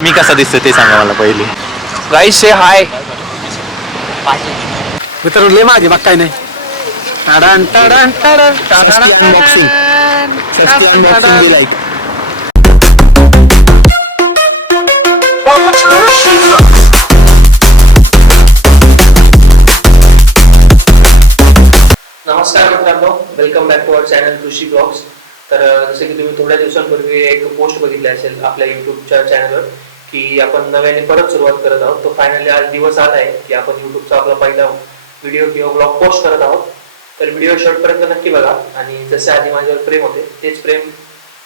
मी कसा दिसतो ते सांगा मला पहिले. गाईस से हाय मित्रांनो लय मागे बाग काय नाही. टाडान टाडान टाडान टाडान. Unboxing. टाडान दिलाय नमस्कार मित्रांनो welcome back to our channel Krishi blogs तर अं, जसं की तुम्ही थोड्या दिवसांपूर्वी एक पोस्ट बघितली असेल आपल्या युट्यूबच्या चॅनलवर की आपण नव्याने परत सुरुवात करत आहोत. तो फायनली आज दिवस आला आहे की आपण युट्यूबचा आपला पहिला व्हिडिओ किंवा ब्लॉग पोस्ट करत आहोत. तर व्हिडिओ शेवटपर्यंत नक्की बघा. आणि जसे आधी माझ्यावर प्रेम होते तेच प्रेम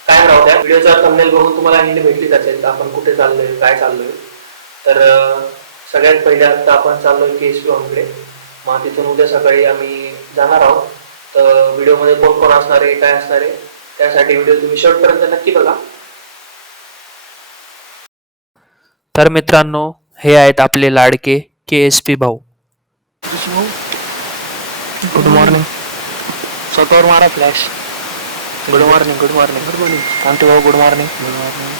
कायम राहू द्या. व्हिडिओचा थंबनेल बघून तुम्हाला हिंट भेटलीच असेल आपण कुठे चाललोय काय चाललोय. तर सगळ्यात पहिले आता आपण चाललोय के एस पी मग तिथून उद्या सकाळी आम्ही जाणार आहोत. तर व्हिडिओमध्ये कोण कोण असणार आहे काय असणार आहे त्यासाठी व्हिडिओ तुम्ही शेवटपर्यंत नक्की बघा. तर मित्रांनो हे आहेत आपले लाडके के एस पी भाऊ. गुड मॉर्निंग स्वतःवर मारा flash good morning good morning good morning आमचे भाऊ गुड मॉर्निंग गुड मॉर्निंग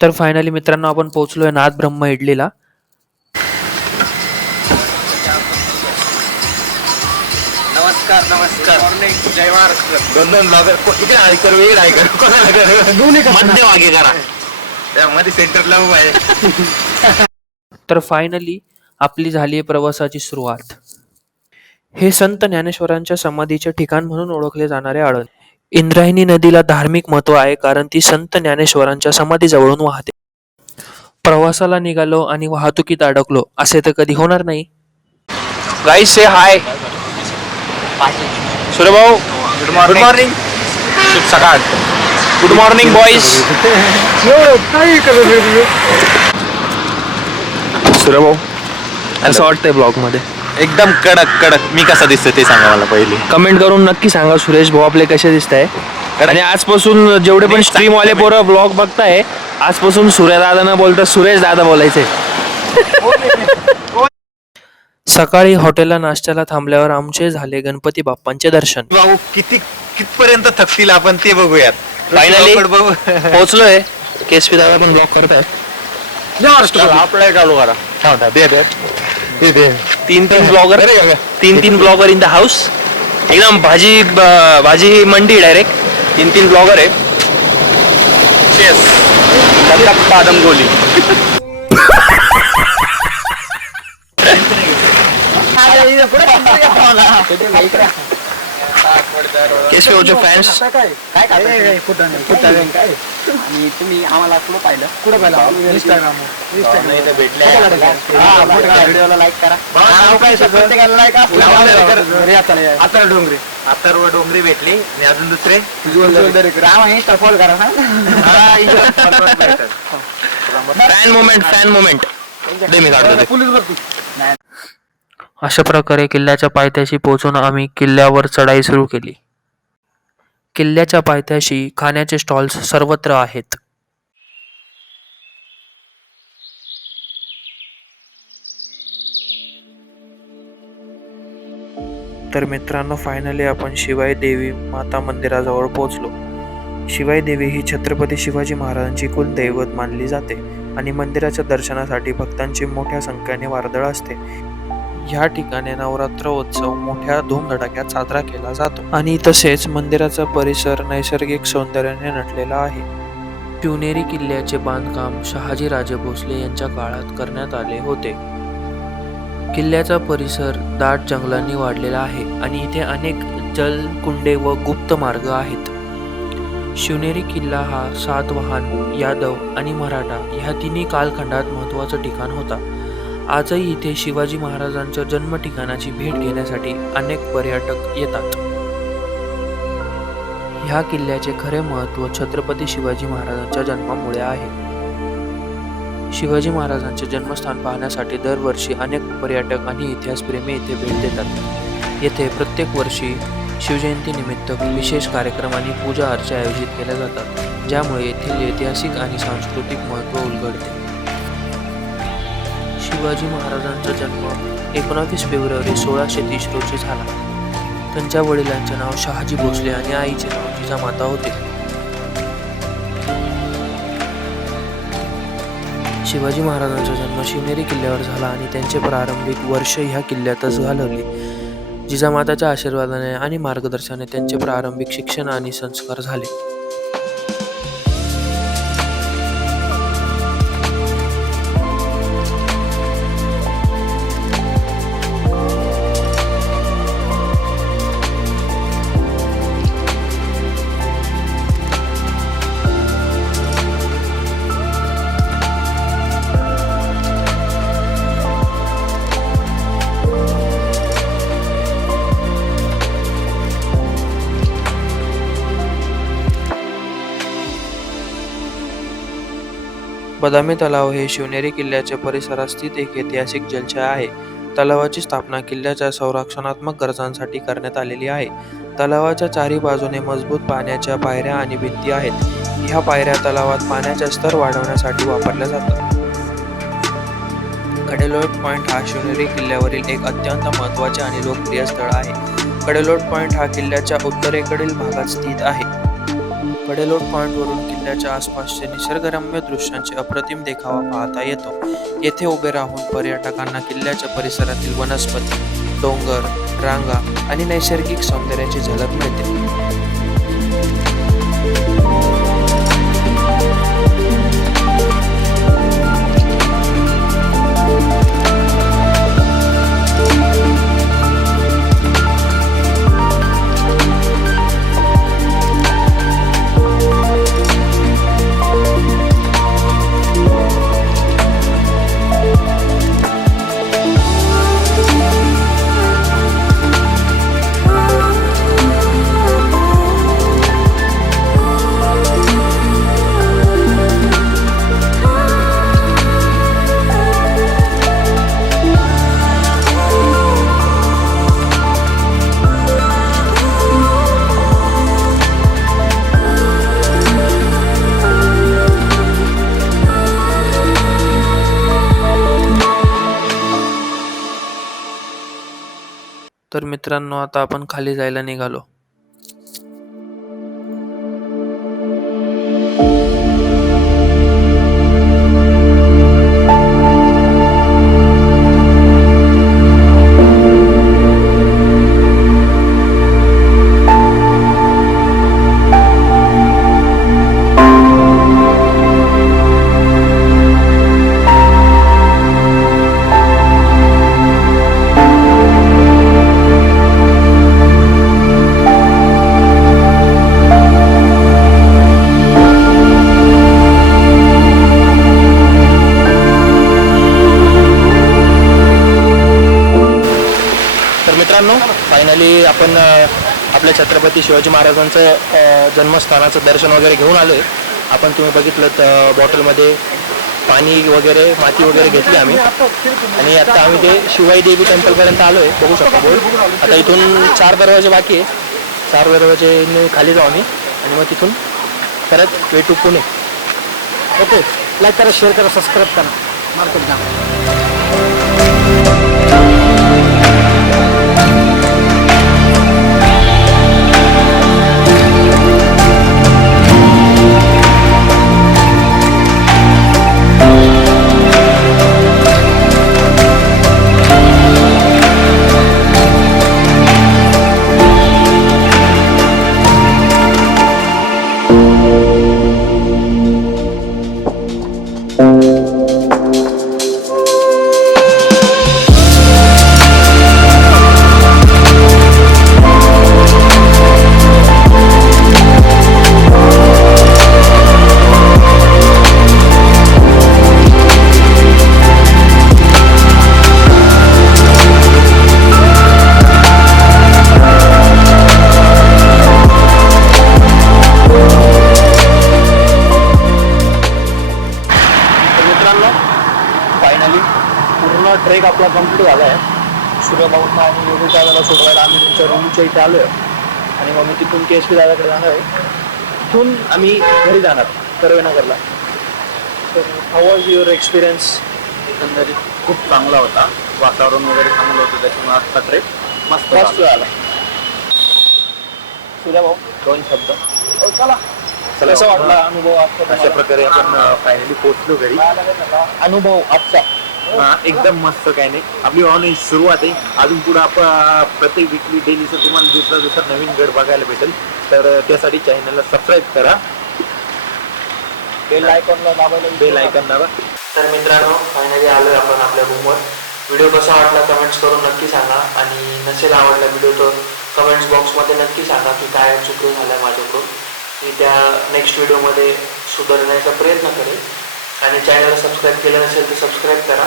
तर फायनली मित्रांनो आपण पोहोचलोय नाथ ब्रह्म इडलीला. नमस्कार नमस्कार. जय महाराष्ट्र. दोन दोन ब्लॉगर इकडे ऐकर वेळ कोणाला कर. दोन्ही त्यामध्ये सेंटरला उभा आहे. तर फायनली आपली झाली आहे प्रवासाची सुरुवात. हे संत ज्ञानेश्वरांच्या समाधीचे ठिकाण म्हणून ओळखले जाणारे आळंद. इंद्रायणी नदीला धार्मिक महत्त्व आहे कारण ती संत ज्ञानेश्वरांच्या समाधीजवळून वाहते. प्रवासाला निघालो आणि वाहतुकीत अडकलो. असे तर कधी होणार नाही. गाईस से हाय सूर्यभाऊ गुड मॉर्निंग मॉर्निंग शुभ सकाळ गुड मॉर्निंग बॉईज सूर्यभाऊ असं वाटतंय ब्लॉगमध्ये एकदम कडक कडक. मी कसा दिसतो ते सांगा मला पहिले. कमेंट करून नक्की सांगा सुरेश भाऊ आपले कसे दिसत आहे आणि आजपासून जेवढे पण स्ट्रीम वाले पोरं ब्लॉग बघताय आजपासून सूर्य दादा न बोलता सुरेश दादा बोलायचे सकाळी हॉटेलला नाश्त्याला थांबल्यावर आमचे झाले गणपती बाप्पांचे दर्शन. भाऊ किती कितपर्यंत थकतील आपण ते बघूयात. बघू. पोहोचलोय. केसपी दादा पण ब्लॉग करत आहे जय महाराष्ट्र आपल्या चालू करा. हो दे दे दे. दे तीन तीन ब्लॉगर. तीन तीन ब्लॉगर इन द हाऊस एकदम भाजी भाजी मंडी डायरेक्ट तीन तीन ब्लॉगर आहे. बादम गोली भाऊचे फॅन्स काय काय कुठं कुठं आणि तुम्ही आम्हाला कुठं पाहिलं? कुठं पाहिलं? इंस्टाग्राम व्हिडिओला लाईक करा. नाव काय प्रत्येकाला लाईक आता डोंगरी. अथर्व डोंगरी भेटली. आणि अजून दुसरे? राम इंस्टा फॉलो करा फॅन मोमेंट फॅन मोमेंट दे. मी काढतो. पोलीस भरती अशा प्रकारे किल्ल्याच्या पायथ्याशी पोहोचून आम्ही किल्ल्यावर चढाई सुरू केली. किल्ल्याच्या पायथ्याशी खाण्याचे स्टॉल्स सर्वत्र आहेत. तर मित्रांनो फायनली आपण शिवाई देवी माता मंदिराजवळ पोहोचलो. शिवाई देवी ही छत्रपती शिवाजी महाराजांची कुलदैवत मानली जाते आणि मंदिराच्या दर्शनासाठी भक्तांची मोठ्या संख्येने वर्दळ असते. ह्या ठिकाणी नवरात्र उत्सव मोठ्या धूमधडाक्यात साजरा केला जातो. आणि तसेच मंदिराचा परिसर नैसर्गिक सौंदर्याने नटलेला आहे. शिवनेरी किल्ल्याचे बांधकाम शहाजीराजे भोसले यांच्या काळात करण्यात आले होते. किल्ल्याचा परिसर दाट जंगलांनी वाढलेला आहे आणि इथे अनेक जलकुंडे व गुप्त मार्ग आहेत. शिवनेरी किल्ला हा सातवाहन यादव आणि मराठा ह्या तिन्ही कालखंडात महत्त्वाचं ठिकाण होता. आजही इथे शिवाजी महाराजांच्या जन्म ठिकाणाची भेट घेण्यासाठी अनेक पर्यटक येतात. ह्या किल्ल्याचे खरे महत्त्व छत्रपती शिवाजी महाराजांच्या जन्मामुळे आहे. शिवाजी महाराजांचे जन्मस्थान पाहण्यासाठी दरवर्षी अनेक पर्यटक आणि इतिहासप्रेमी येथे भेट देतात. येथे प्रत्येक वर्षी शिवजयंतीनिमित्त विशेष कार्यक्रम आणि पूजा अर्चा आयोजित केल्या जातात ज्यामुळे येथील ऐतिहासिक आणि सांस्कृतिक महत्त्व उलगडते. शिवाजी महाराजांचा जन्म एकोणावीस फेब्रुवारी सोळाशे तीस रोजी झाला. त्यांच्या वडिलांचे नाव शहाजी भोसले आणि आईचे नाव जिजामाता होते. शिवाजी महाराजांचा जन्म शिवनेरी किल्ल्यावर झाला आणि त्यांचे प्रारंभिक वर्ष ह्या किल्ल्यातच घालवले. जिजामाताच्या आशीर्वादाने आणि मार्गदर्शनाने त्यांचे प्रारंभिक शिक्षण आणि संस्कार झाले. बदामी तलाव हे शिवनेरी किल्ल्याच्या परिसरात स्थित एक ऐतिहासिक जलशय आहे. तलावाची स्थापना किल्ल्याच्या संरक्षणात्मक गरजांसाठी करण्यात आलेली आहे. तलावाच्या चारी बाजूने मजबूत पाण्याच्या पायऱ्या आणि भिंती आहेत. ह्या पायऱ्या तलावात पाण्याचे स्तर वाढवण्यासाठी वापरल्या जातात. कडेलोट पॉइंट हा शिवनेरी किल्ल्यावरील एक अत्यंत महत्त्वाचे आणि लोकप्रिय स्थळ आहे. कडेलोट पॉइंट हा किल्ल्याच्या उत्तरेकडील भागात स्थित आहे. कडेलोट पॉइंटवरून किल्ल्याच्या आसपासचे निसर्गरम्य दृश्यांचे अप्रतिम देखावा पाहता येतो. येथे उभे राहून पर्यटकांना किल्ल्याच्या परिसरातील वनस्पती डोंगर रांगा आणि नैसर्गिक सौंदर्याची झलक मिळते. तर मित्रांनो आता आपण खाली जायला निघालो. मित्रांनो फायनली आपण आपल्या छत्रपती शिवाजी महाराजांचं जन्मस्थानाचं दर्शन वगैरे घेऊन आलो आहे आपण तुम्ही बघितलं तर बॉटलमध्ये पाणी वगैरे माती वगैरे घेतली आम्ही. आणि आता आम्ही ते शिवाई देवी टेम्पलपर्यंत आलो आहे बघू शकतो बोल आता इथून चार दरवाजे बाकी आहे. चार दरवाजे खाली जाऊ आम्ही. आणि मग तिथून परत way to Pune. Okay like करा शेअर करा सबस्क्राईब करा. मार्केट आपला कंप्लीट झाला आहे सूर्यभाऊंना आणि योगी दादाला सोडवायला आम्ही त्यांच्या रूमच्या इथे आलो आहे आणि मग मी तिथून के एस पी दादाकडे जाणार आहे. तिथून आम्ही घरी जाणार कर्वेनगरला तर हाऊ वॉज युअर एक्सपिरियन्स एकंदरीत खूप चांगला होता. वातावरण वगैरे चांगलं होतं त्याच्यामुळे आजचा ट्रेक मस्त मस्त झाला. दोन शब्द. हो, चला. कसा वाटला अनुभव आजचा अशा? प्रकारे आपण फायनली पोहोचलो घरी. अनुभव आजचा. एकदम मस्त काय नाही. आपली ऑन सुरुवात आहे. अजून पुढे आपण प्रत्येक विकली डेलीचं तुम्हाला दुसरा दुसरा नवीन गड बघायला भेटेल. तर त्यासाठी चॅनलला सबस्क्राईब करा. बेल आयकॉनला दाबायला बेल ऐकन दाबा. तर मित्रांनो फायनली आलोय आपण आपल्या रूमवर व्हिडिओ कसा वाटला कमेंट्स करून नक्की सांगा. आणि नसेल आवडला व्हिडिओ तर कमेंट्स बॉक्समध्ये नक्की सांगा की काय चुकून झालं माझ्याकडून. मी त्या नेक्स्ट व्हिडिओमध्ये सुधारण्याचा प्रयत्न करेन. आणि चॅनलला सबस्क्राईब केलं नसेल तर सबस्क्राईब करा.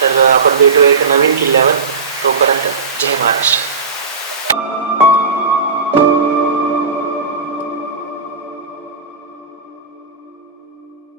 तर आपण भेटूया एका नवीन किल्ल्यावर. तोपर्यंत जय महाराष्ट्र.